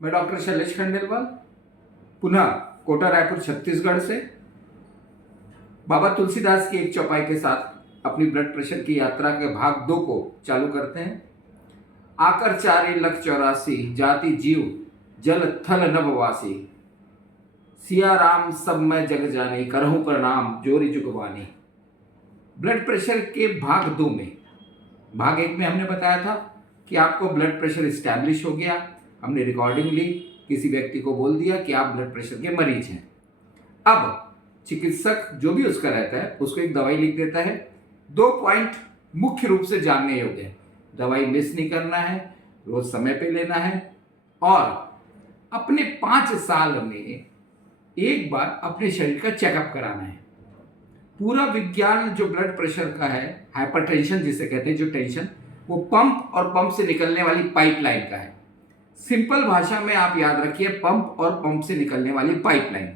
मैं डॉक्टर शैलेश खंडेलवाल पुनः कोटा रायपुर छत्तीसगढ़ से बाबा तुलसीदास की एक चौपाई के साथ अपनी ब्लड प्रेशर की यात्रा के भाग 2 को चालू करते हैं। आकर 4,84,84 जाति जीव जल थल नभवासी, सिया राम सब मैं जग जानी करहूं प्रणाम जोरी जुगवानी। ब्लड प्रेशर के भाग 2 में, भाग 1 में हमने बताया था कि आपको ब्लड प्रेशर इस्टेब्लिश हो गया, हमने रिकॉर्डिंग ली, किसी व्यक्ति को बोल दिया कि आप ब्लड प्रेशर के मरीज हैं। अब चिकित्सक जो भी उसका रहता है उसको एक दवाई लिख देता है। 2 पॉइंट मुख्य रूप से जानने योग्य है। दवाई मिस नहीं करना है, रोज समय पे लेना है और अपने 5 साल में एक बार अपने शरीर का चेकअप कराना है। पूरा विज्ञान जो ब्लड प्रेशर का है, हाइपरटेंशन जिसे कहते हैं, जो टेंशन, वो पंप और पंप से निकलने वाली पाइपलाइन का है। सिंपल भाषा में आप याद रखिए, पंप और पंप से निकलने वाली पाइपलाइन।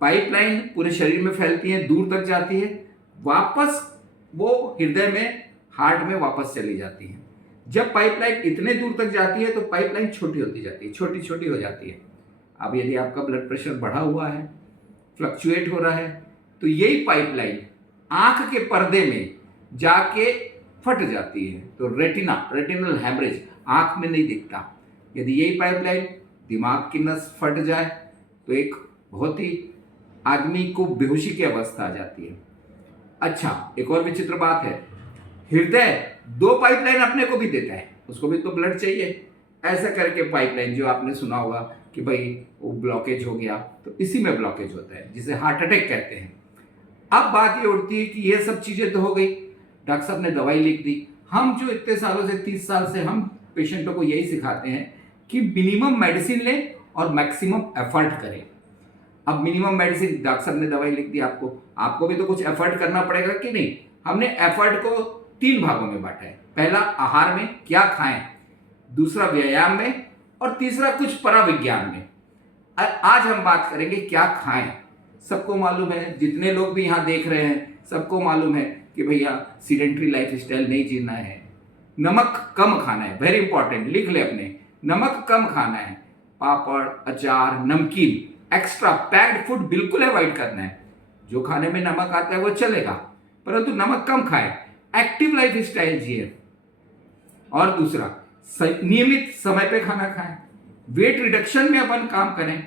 पाइपलाइन पूरे शरीर में फैलती है, दूर तक जाती है, वापस वो हृदय में, हार्ट में वापस चली जाती है। जब पाइपलाइन इतने दूर तक जाती है तो पाइपलाइन छोटी होती जाती है, छोटी छोटी हो जाती है। अब यदि आपका ब्लड प्रेशर बढ़ा हुआ है, फ्लक्चुएट हो रहा है, तो यही पाइपलाइन आंख के पर्दे में जाके फट जाती है। तो रेटिनल हैमरेज, आंख में नहीं दिखता। यदि यही पाइपलाइन दिमाग की नस फट जाए तो एक बहुत ही आदमी को बेहोशी की अवस्था आ जाती है। अच्छा, एक और विचित्र बात है, हृदय 2 पाइपलाइन अपने को भी देता है, उसको भी तो ब्लड चाहिए। ऐसा करके पाइपलाइन जो आपने सुना होगा कि भाई वो ब्लॉकेज हो गया, तो इसी में ब्लॉकेज होता है जिसे हार्ट अटैक कहते हैं। अब बात ये उठती है कि ये सब चीजें तो हो गई, डॉक्टर साहब ने दवाई लिख दी। हम जो इतने सालों से, 30 साल से हम पेशेंटों को यही सिखाते हैं कि मिनिमम मेडिसिन लें और मैक्सिमम एफर्ट करें। अब मिनिमम मेडिसिन, डॉक्टर साहब ने दवाई लिख दी, आपको भी तो कुछ एफर्ट करना पड़ेगा कि नहीं। हमने एफर्ट को 3 भागों में बांटा है। पहला, आहार में क्या खाएं, दूसरा व्यायाम में, और तीसरा कुछ पराविज्ञान में। आज हम बात करेंगे क्या खाएं। सबको मालूम है, जितने लोग भी यहाँ देख रहे हैं सबको मालूम है कि भैया सीडेंट्री लाइफ स्टाइल नहीं जीना है, नमक कम खाना है। वेरी इंपॉर्टेंट, लिख ले अपने, नमक कम खाना है। पापड़, अचार, नमकीन, एक्स्ट्रा पैक्ड फूड बिल्कुल अवॉइड करना है। जो खाने में नमक आता है वो चलेगा, परंतु नमक कम खाएं। एक्टिव लाइफ स्टाइल जिए। और दूसरा, नियमित समय पे खाना खाएं। वेट रिडक्शन में अपन काम करें।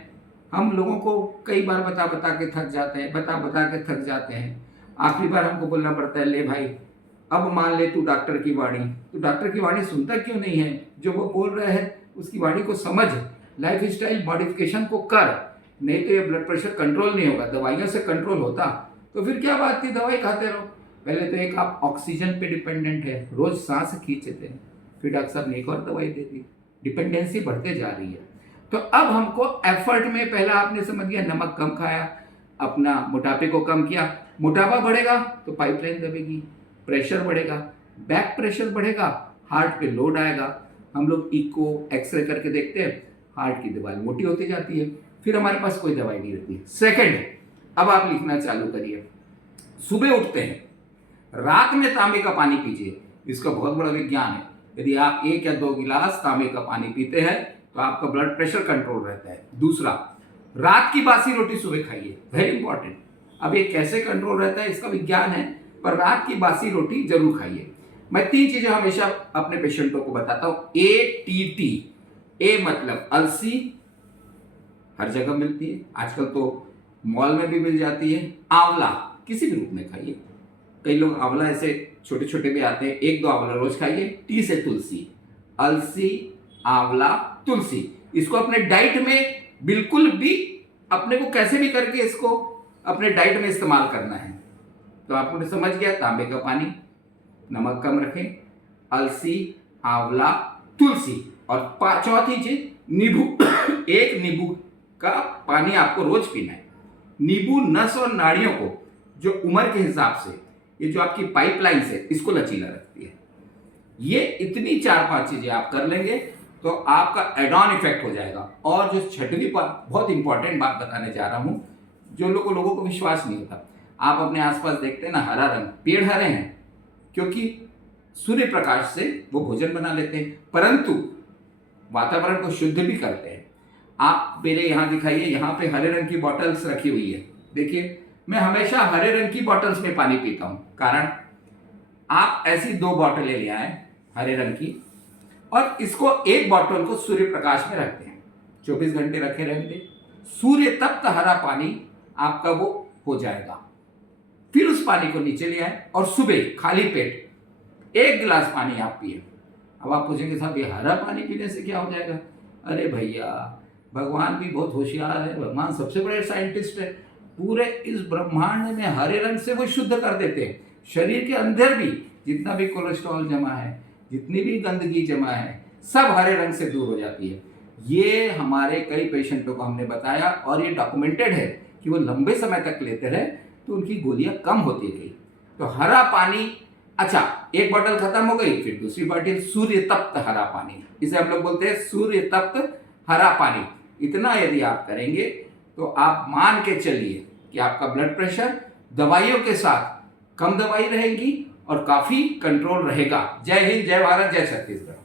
हम लोगों को कई बार बता बता के थक जाते हैं। आखिरी बार हमको बोलना पड़ता है, ले भाई अब मान ले तू डॉक्टर की वाणी। तो डॉक्टर की वाणी सुनता क्यों नहीं है? जो वो बोल रहे हैं उसकी वाणी को समझ, लाइफ स्टाइल मॉडिफिकेशन को कर, नहीं तो ये ब्लड प्रेशर कंट्रोल नहीं होगा। दवाइयों से कंट्रोल होता तो फिर क्या बात थी, दवाई खाते रहो। पहले तो एक आप ऑक्सीजन पे डिपेंडेंट है, रोज सांस खींचते हैं, फिर डॉक्टर साहब ने एक और दवाई दे दी, डिपेंडेंसी बढ़ते जा रही है। तो अब हमको एफर्ट में, पहला आपने समझ गया, नमक कम खाया, अपना मोटापे को कम किया। मोटापा बढ़ेगा तो पाइपलाइन दबेगी, प्रेशर बढ़ेगा, बैक प्रेशर बढ़ेगा, हार्ट पे लोड आएगा। हम लोग इको, एक्सरे करके देखते हैं, हार्ट की दीवार मोटी होती जाती है, फिर हमारे पास कोई दवाई नहीं रहती। सेकंड, अब आप लिखना चालू करिए। सुबह उठते हैं, रात में तांबे का पानी पीजिए। इसका बहुत बड़ा विज्ञान है। यदि आप 1 या 2 गिलास तांबे का पानी पीते हैं तो आपका ब्लड प्रेशर कंट्रोल रहता है। दूसरा, रात की बासी रोटी सुबह खाइए, वेरी इंपॉर्टेंट। अब ये कैसे कंट्रोल रहता है इसका विज्ञान है, पर रात की बासी रोटी जरूर खाइए। मैं 3 चीजें हमेशा अपने पेशेंटों को बताता हूं। ATT, ए मतलब अलसी, हर जगह मिलती है, आजकल तो मॉल में भी मिल जाती है। आंवला किसी भी रूप में खाइए, कई लोग आंवला ऐसे छोटे छोटे भी आते हैं, 1-2 आंवला रोज खाइए। टी से तुलसी, अलसी, आंवला, तुलसी, इसको अपने डाइट में बिल्कुल भी, अपने को कैसे भी करके इसको अपने डाइट में इस्तेमाल करना है। तो आपको समझ गया, तांबे का पानी, नमक कम रखें, अलसी, आंवला, तुलसी, और चौथी चीज नींबू। 1 नींबू का पानी आपको रोज पीना है। नींबू नस और नाड़ियों को, जो उम्र के हिसाब से, ये जो आपकी पाइपलाइन है, इसको लचीला रखती है। ये इतनी 4-5 चीजें आप कर लेंगे तो आपका एड ऑन इफेक्ट हो जाएगा। और जो छठवीं बहुत इंपॉर्टेंट बात बताने जा रहा हूं, जो लोगों को विश्वास नहीं होता, आप अपने आसपास देखते हैं ना, हरा रंग, पेड़ हरे हैं क्योंकि सूर्य प्रकाश से वो भोजन बना लेते हैं, परंतु वातावरण को शुद्ध भी करते हैं। आप मेरे यहाँ दिखाइए, यहाँ पे हरे रंग की बॉटल्स रखी हुई है। देखिए, मैं हमेशा हरे रंग की बॉटल्स में पानी पीता हूँ। कारण, आप ऐसी 2 बॉटलें ले आए हरे रंग की, और इसको एक बॉटल को सूर्य प्रकाश में रखते हैं, 24 घंटे रखे रहते। सूर्य तप्त हरा पानी आपका वो हो जाएगा। फिर उस पानी को नीचे ले आए और सुबह खाली पेट 1 गिलास पानी आप पिए। अब आप पूछेंगे साहब ये हरा पानी पीने से क्या हो जाएगा? अरे भैया, भगवान भी बहुत होशियार है, भगवान सबसे बड़े साइंटिस्ट है। पूरे इस ब्रह्मांड में हरे रंग से वो शुद्ध कर देते हैं। शरीर के अंदर भी जितना भी कोलेस्ट्रॉल जमा है, जितनी भी गंदगी जमा है, सब हरे रंग से दूर हो जाती है। ये हमारे कई पेशेंटों को हमने बताया और ये डॉक्यूमेंटेड है कि वो लंबे समय तक लेते रहे तो उनकी गोलियां कम होती गई। तो हरा पानी, अच्छा, 1 बॉटल खत्म हो गई, फिर दूसरी बॉटल सूर्य तप्त हरा पानी, इसे हम लोग बोलते हैं सूर्य तप्त हरा पानी। इतना यदि आप करेंगे तो आप मान के चलिए कि आपका ब्लड प्रेशर दवाइयों के साथ कम दवाई रहेगी और काफी कंट्रोल रहेगा। जय हिंद, जय भारत, जय छत्तीसगढ़।